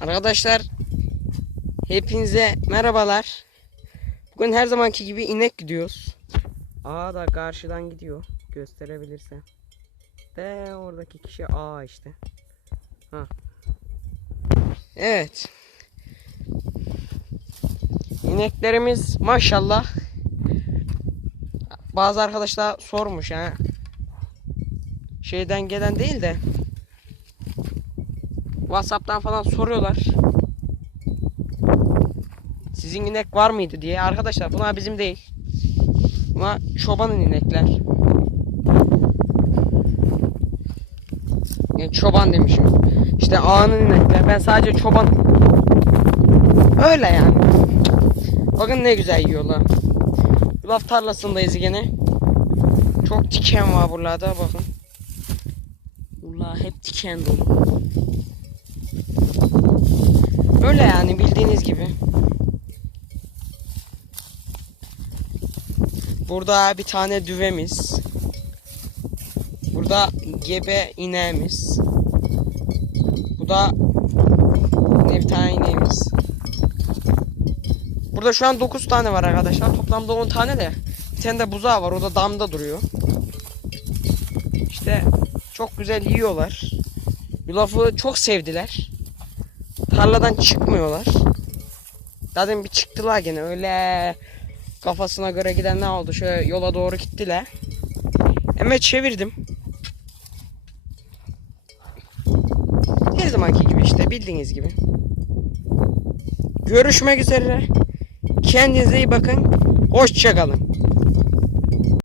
Arkadaşlar hepinize merhabalar. Bugün her zamanki gibi inek gidiyoruz. Aa da karşıdan gidiyor. Gösterebilirse. De oradaki kişi A işte. Ha. Evet. İneklerimiz maşallah. Bazı arkadaşlar sormuş ha. Şeyden gelen değil de Whatsapp'tan falan soruyorlar. Sizin inek var mıydı diye. Arkadaşlar bunlar bizim değil. Bunlar çobanın inekler. Yani çoban demişim. İşte ağanın inekler. Ben sadece çoban. Öyle yani. Bakın ne güzel yiyorlar. Yulaf tarlasındayız gene. Çok diken var buralarda bakın. Vallahi hep diken dolu. Öyle yani bildiğiniz gibi. Burada bir tane düvemiz. Burada gebe ineğimiz. Bu da ne bir tane ineğimiz. Burada şu an 9 tane var arkadaşlar. Toplamda 10 tane de. Bir tane de buzağı var. O da damda duruyor. İşte çok güzel yiyorlar. Yulafı çok sevdiler. Tarladan çıkmıyorlar. Zaten bir çıktılar gene öyle kafasına göre giden ne oldu? Şöyle yola doğru gittiler. Hemen çevirdim. Her zamanki gibi işte bildiğiniz gibi. Görüşmek üzere. Kendinize iyi bakın. Hoşçakalın.